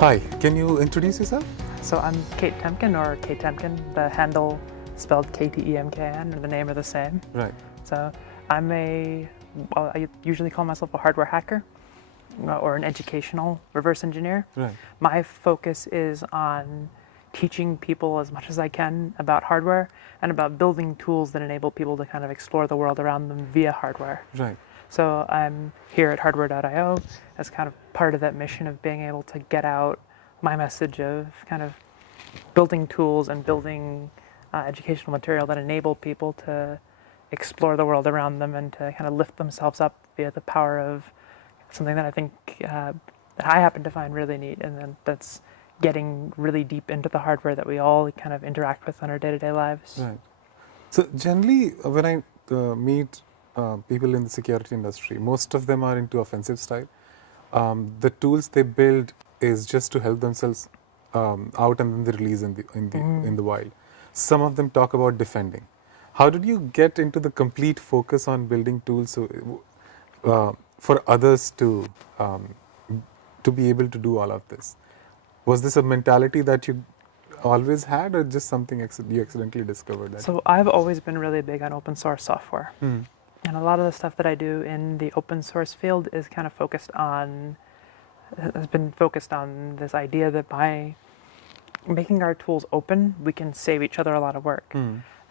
Hi, can you introduce yourself? So I'm Kate Temkin, or Kate Temkin. The handle spelled K-T-E-M-K-N, or the name are the same. Right. So I usually call myself a hardware hacker or an educational reverse engineer. Right. My focus is on teaching people as much as I can about hardware and about building tools that enable people to kind of explore the world around them via hardware. Right. So I'm here at hardwear.io as kind of part of that mission of being able to get out my message of kind of building tools and building educational material that enable people to explore the world around them and to kind of lift themselves up via the power of something that I think that I happen to find really neat, and then that's getting really deep into the hardware that we all kind of interact with in our day-to-day lives. Right. So generally, when I meet people in the security industry, most of them are into offensive style. The tools they build is just to help themselves out, and then they release in the wild. Some of them talk about defending. How did you get into the complete focus on building tools for others to be able to do all of this? Was this a mentality that you always had, or just something you accidentally discovered? So I've always been really big on open source software. And a lot of the stuff that I do in the open source field is kind of has been focused on this idea that by making our tools open, we can save each other a lot of work.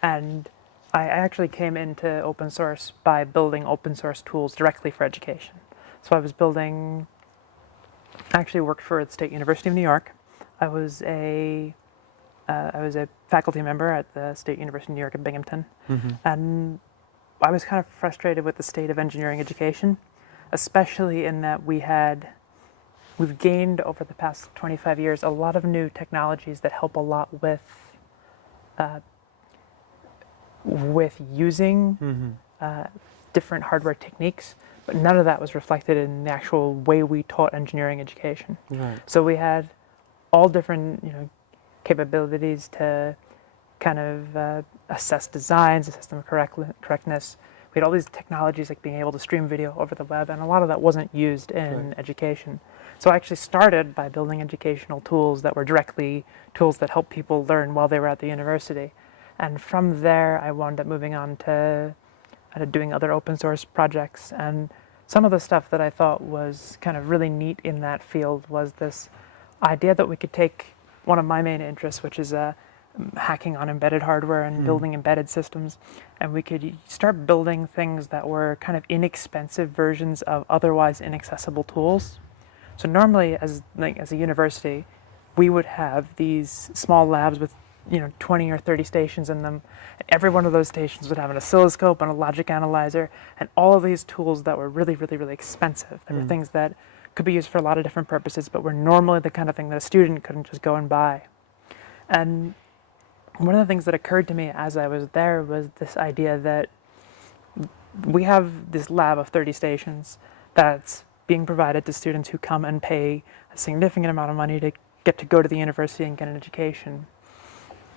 And I actually came into open source by building open source tools directly for education. So I actually worked for the State University of New York. I was a faculty member at the State University of New York at Binghamton. And I was kind of frustrated with the state of engineering education, especially in that we've gained over the past 25 years a lot of new technologies that help a lot with using different hardware techniques, but none of that was reflected in the actual way we taught engineering education. Right. So we had all different capabilities to kind of assess designs, assess them correctness. We had all these technologies like being able to stream video over the web, and a lot of that wasn't used in education. So I actually started by building educational tools that were directly tools that help people learn while they were at the university. And from there, I wound up moving on to doing other open source projects. And some of the stuff that I thought was kind of really neat in that field was this idea that we could take one of my main interests, which is hacking on embedded hardware and building embedded systems, and we could start building things that were kind of inexpensive versions of otherwise inaccessible tools. So normally, as a university, we would have these small labs with 20 or 30 stations in them, and every one of those stations would have an oscilloscope and a logic analyzer, and all of these tools that were really, really, really expensive. They were things that could be used for a lot of different purposes, but were normally the kind of thing that a student couldn't just go and buy. And one of the things that occurred to me as I was there was this idea that we have this lab of 30 stations that's being provided to students who come and pay a significant amount of money to get to go to the university and get an education.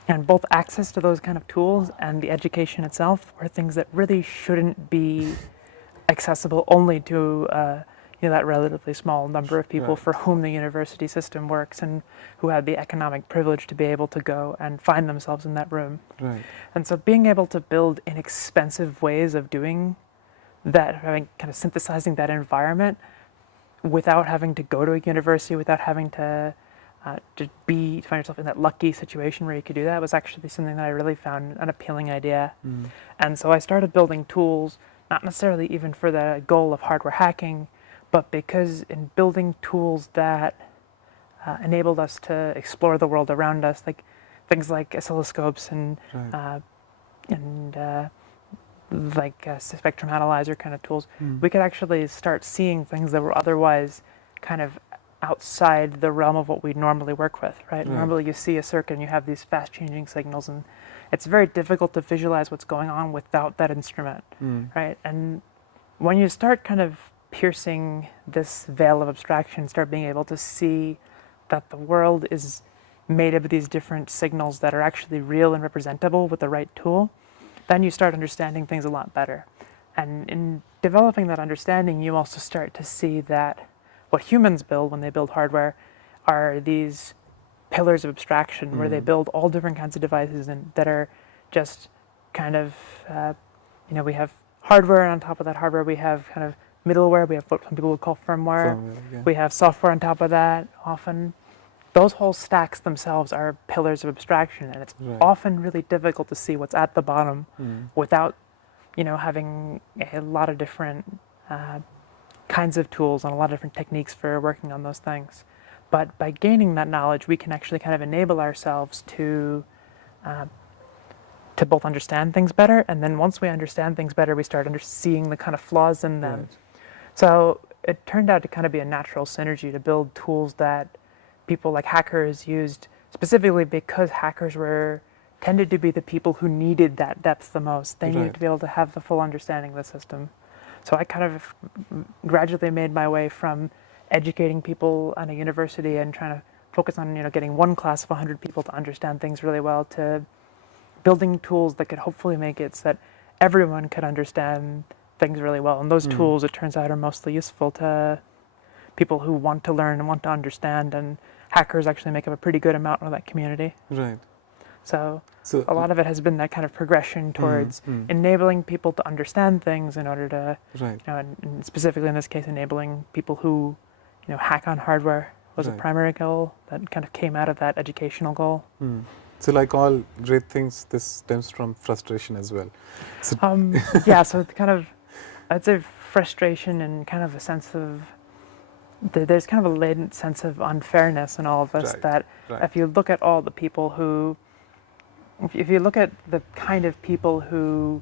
And both access to those kind of tools and the education itself are things that really shouldn't be accessible only to that relatively small number of people for whom the university system works and who have the economic privilege to be able to go and find themselves in that room. Right. And so being able to build inexpensive ways of doing that, kind of synthesizing that environment without having to go to a university, without having to find yourself in that lucky situation where you could do that, was actually something that I really found an appealing idea. And so I started building tools, not necessarily even for the goal of hardware hacking, but because in building tools that enabled us to explore the world around us, like things like oscilloscopes and spectrum analyzer kind of tools, we could actually start seeing things that were otherwise kind of outside the realm of what we normally work with, right? Normally you see a circuit and you have these fast changing signals, and it's very difficult to visualize what's going on without that instrument, right? And when you start kind of piercing this veil of abstraction, start being able to see that the world is made of these different signals that are actually real and representable with the right tool, then you start understanding things a lot better. And in developing that understanding, you also start to see that what humans build when they build hardware are these pillars of abstraction where they build all different kinds of devices and that are just kind of, we have hardware, and on top of that hardware we have kind of middleware, we have what some people would call firmware, Yeah. we have software on top of that often. Those whole stacks themselves are pillars of abstraction, and it's Right. often really difficult to see what's at the bottom without, having a lot of different kinds of tools and a lot of different techniques for working on those things. But by gaining that knowledge, we can actually kind of enable ourselves to both understand things better, and then once we understand things better, we start seeing the kind of flaws in them. Right. So it turned out to kind of be a natural synergy to build tools that people like hackers used specifically because hackers tended to be the people who needed that depth the most. They needed Right. to be able to have the full understanding of the system. So I kind of gradually made my way from educating people at a university and trying to focus on getting one class of 100 people to understand things really well, to building tools that could hopefully make it so that everyone could understand things really well. And those tools, it turns out, are mostly useful to people who want to learn and want to understand, and hackers actually make up a pretty good amount of that community. Right. So So a lot of it has been that kind of progression towards enabling people to understand things in order to, right. and specifically in this case, enabling people who, hack on hardware was a Right. primary goal that kind of came out of that educational goal. So like all great things, this stems from frustration as well. So Yeah, so it's kind of, I'd say frustration and kind of a sense of, there's kind of a latent sense of unfairness in all of this, Right, that right. if you look at all the people who, if you look at the kind of people who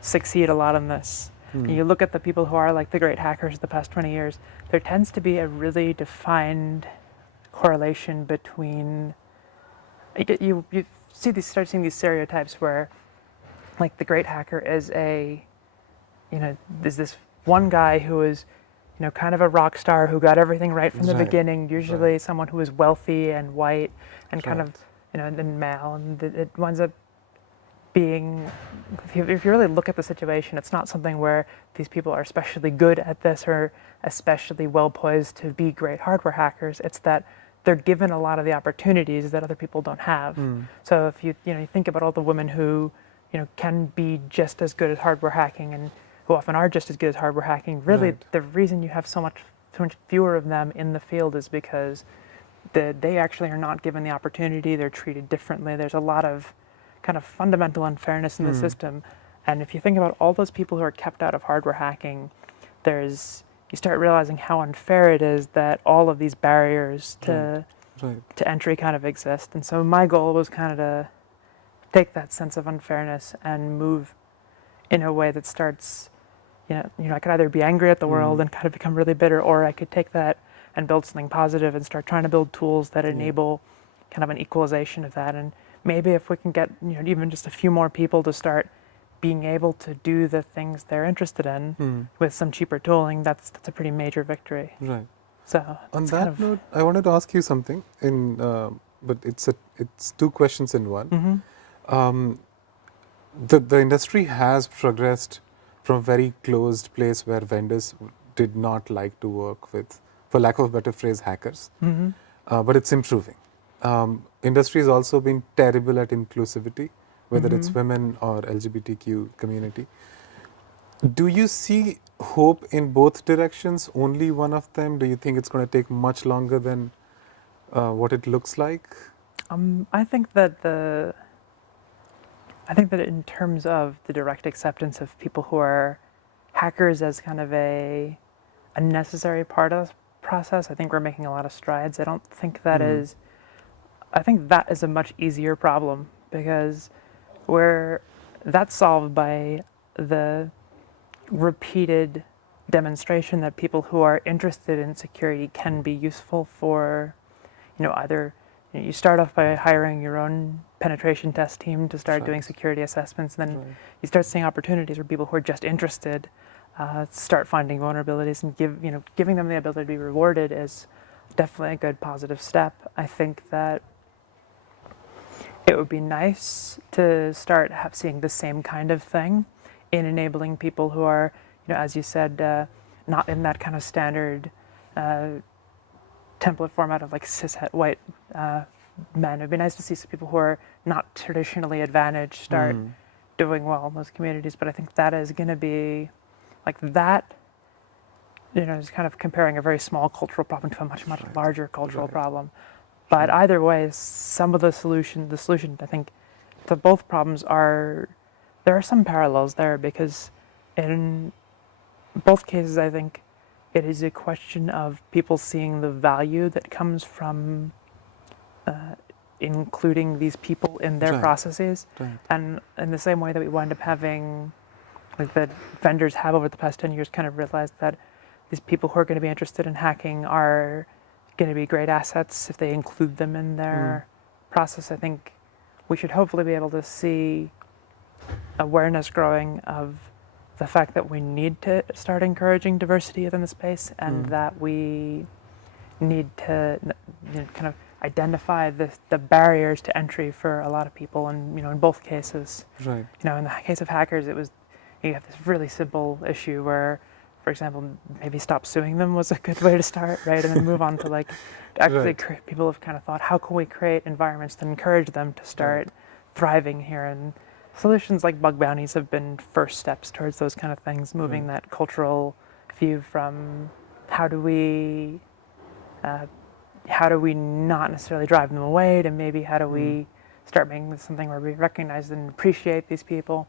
succeed a lot in this, and you look at the people who are like the great hackers of the past 20 years, there tends to be a really defined correlation between, you start seeing these stereotypes where, like, the great hacker is there's this one guy who is, kind of a rock star who got everything right from the Right, beginning, usually right. someone who is wealthy and white and kind Right. of, and male, and it winds up being, if you really look at the situation, it's not something where these people are especially good at this or especially well poised to be great hardware hackers. It's that they're given a lot of the opportunities that other people don't have. So if you think about all the women who can be just as good at hardware hacking and who often are just as good as hardware hacking, really Right. the reason you have so much fewer of them in the field is because they actually are not given the opportunity. They're treated differently. There's a lot of kind of fundamental unfairness in the system. And if you think about all those people who are kept out of hardware hacking, you start realizing how unfair it is that all of these barriers to Right. entry kind of exist. And so my goal was kind of to take that sense of unfairness and move in a way that starts, I could either be angry at the world and kind of become really bitter, or I could take that and build something positive and start trying to build tools that enable kind of an equalization of that. And maybe if we can get even just a few more people to start being able to do the things they're interested in with some cheaper tooling, that's a pretty major victory. Right. So On it's that kind of, note, I wanted to ask you something. But it's two questions in one. The industry has progressed from a very closed place where vendors did not like to work with, for lack of a better phrase, hackers. But it's improving. Industry has also been terrible at inclusivity, whether it's women or LGBTQ community. Do you see hope in both directions, only one of them? Do you think it's going to take much longer than what it looks like? I think that in terms of the direct acceptance of people who are hackers as kind of a necessary part of the process, I think we're making a lot of strides. I don't think that is. I think that is a much easier problem because that's solved by the repeated demonstration that people who are interested in security can be useful for, either you start off by hiring your own penetration test team to start doing security assessments, and then you start seeing opportunities where people who are just interested start finding vulnerabilities, and giving them the ability to be rewarded is definitely a good positive step. I think that it would be nice to start seeing the same kind of thing in enabling people who are, as you said, not in that kind of standard template format of like cishet white men. It'd be nice to see some people who are not traditionally advantaged start doing well in those communities. But I think that is going to be like that. Is kind of comparing a very small cultural problem to a much larger cultural problem. But either way, some of the solution, I think, to both problems there are some parallels there, because in both cases, I think it is a question of people seeing the value that comes from including these people in their processes. And in the same way that we wind up having, like the vendors have over the past 10 years, kind of realized that these people who are going to be interested in hacking are going to be great assets if they include them in their process. I think we should hopefully be able to see awareness growing of the fact that we need to start encouraging diversity within the space, and that we need to kind of identify the barriers to entry for a lot of people. And in both cases, in the case of hackers, you have this really simple issue where, for example, maybe stop suing them was a good way to start, right? And then move on to actually people have kind of thought, how can we create environments that encourage them to start thriving here? And solutions like bug bounties have been first steps towards those kind of things, moving that cultural view from how do we not necessarily drive them away to maybe how do we start making this something where we recognize and appreciate these people.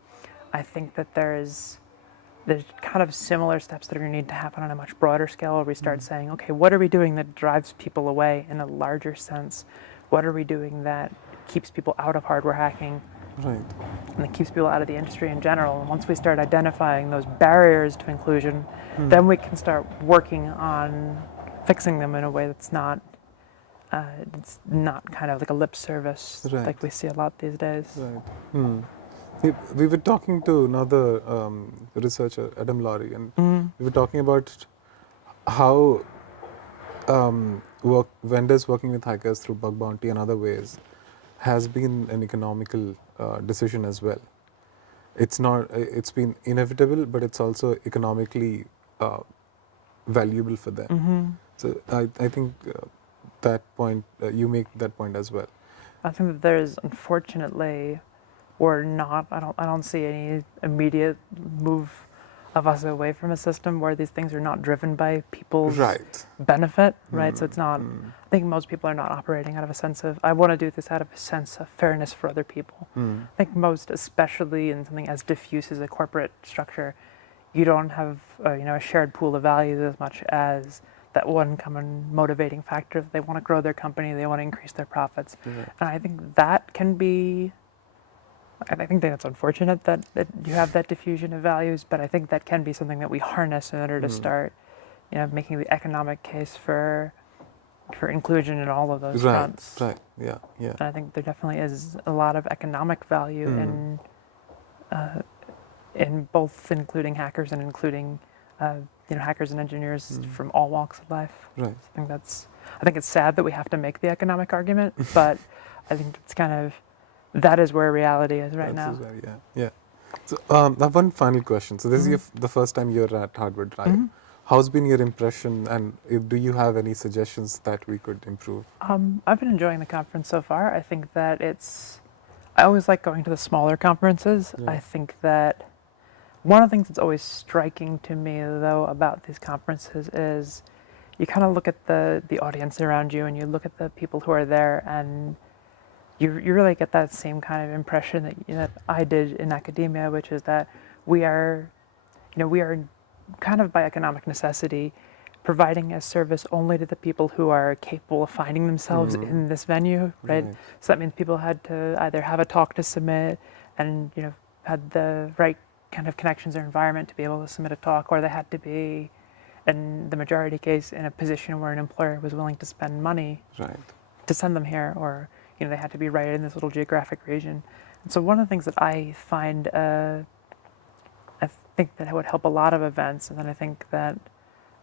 I think that there's kind of similar steps that are going to need to happen on a much broader scale, where we start saying, okay, what are we doing that drives people away in a larger sense? What are we doing that keeps people out of hardware hacking? And that keeps people out of the industry in general. And once we start identifying those barriers to inclusion, then we can start working on fixing them in a way that's not kind of like a lip service like we see a lot these days. We were talking to another researcher, Adam Laurie, and we were talking about how vendors working with hackers through bug bounty and other ways has been an economical decision as well. It's been inevitable, but it's also economically valuable for them. So I think that point, you make that point as well. I think that there's, unfortunately, I don't see any immediate move of us away from a system where these things are not driven by people's benefit, right? So it's not, I think most people are not operating out of a sense of, I want to do this out of a sense of fairness for other people. I think most, especially in something as diffuse as a corporate structure, you don't have a shared pool of values as much as that one common motivating factor that they want to grow their company, they want to increase their profits. And I think that can be, I think that's unfortunate that you have that diffusion of values, but I think that can be something that we harness in order to start, making the economic case for inclusion in all of those fronts. And I think there definitely is a lot of economic value in both including hackers and including hackers and engineers from all walks of life. I think it's sad that we have to make the economic argument, but I think it's kind of, that is where reality is right now. So I have one final question. So this is the first time you're at hardwear.io. How's been your impression, and do you have any suggestions that we could improve? I've been enjoying the conference so far. I think that I always like going to the smaller conferences. I think that one of the things that's always striking to me, though, about these conferences is you kind of look at the audience around you, and you look at the people who are there, and you really get that same kind of impression that I did in academia, which is that we are kind of by economic necessity providing a service only to the people who are capable of finding themselves in this venue, right? So that means people had to either have a talk to submit and had the right kind of connections or environment to be able to submit a talk, or they had to be, in the majority case, in a position where an employer was willing to spend money to send them here, or they had to be right in this little geographic region. And so one of the things that I find, I think that would help a lot of events, and then I think that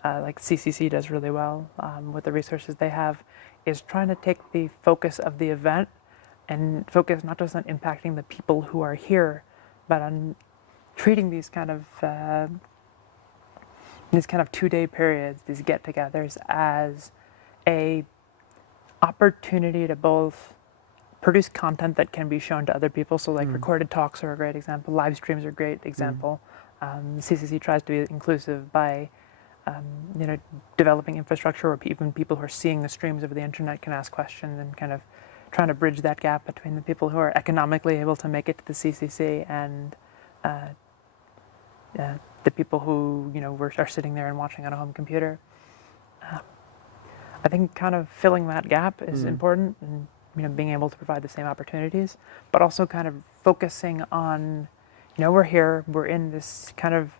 like CCC does really well with the resources they have, is trying to take the focus of the event and focus not just on impacting the people who are here, but on treating these kind of 2-day periods, these get-togethers, as a opportunity to both produce content that can be shown to other people. So like recorded talks are a great example. Live streams are a great example. CCC tries to be inclusive by developing infrastructure where even people who are seeing the streams over the internet can ask questions, and kind of trying to bridge that gap between the people who are economically able to make it to the CCC and the people who are sitting there and watching on a home computer. I think kind of filling that gap is important, and being able to provide the same opportunities, but also kind of focusing on, we're here, we're in this kind of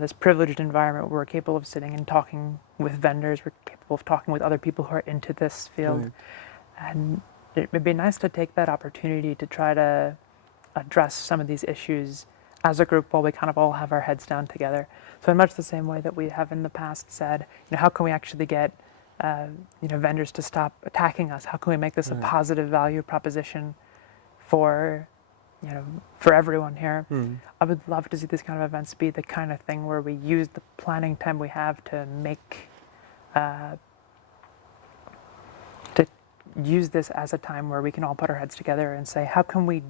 this privileged environment where we're capable of sitting and talking with vendors, we're capable of talking with other people who are into this field. And it would be nice to take that opportunity to try to address some of these issues as a group while we kind of all have our heads down together. So in much the same way that we have in the past said, how can we actually get vendors to stop attacking us? How can we make this a positive value proposition for everyone here? I would love to see these kind of events be the kind of thing where we use the planning time we have to make to use this as a time where we can all put our heads together and say, how can we,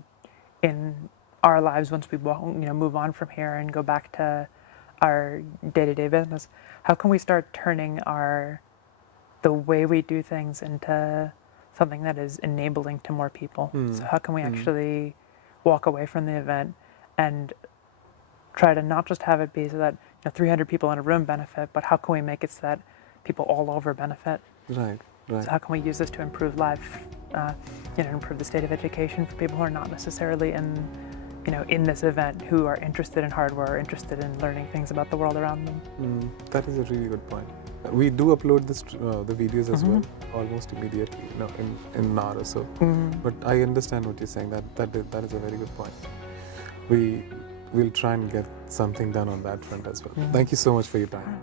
in our lives, once we move on from here and go back to our day-to-day business, how can we start turning the way we do things into something that is enabling to more people? So how can we actually walk away from the event and try to not just have it be so that 300 people in a room benefit, but how can we make it so that people all over benefit? Right. So how can we use this to improve life, improve the state of education for people who are not necessarily in this event, who are interested in hardware, or interested in learning things about the world around them? That is a really good point. We do upload the videos as well, almost immediately, in an hour or so. But I understand what you're saying. That is a very good point. We'll try and get something done on that front as well. Thank you so much for your time.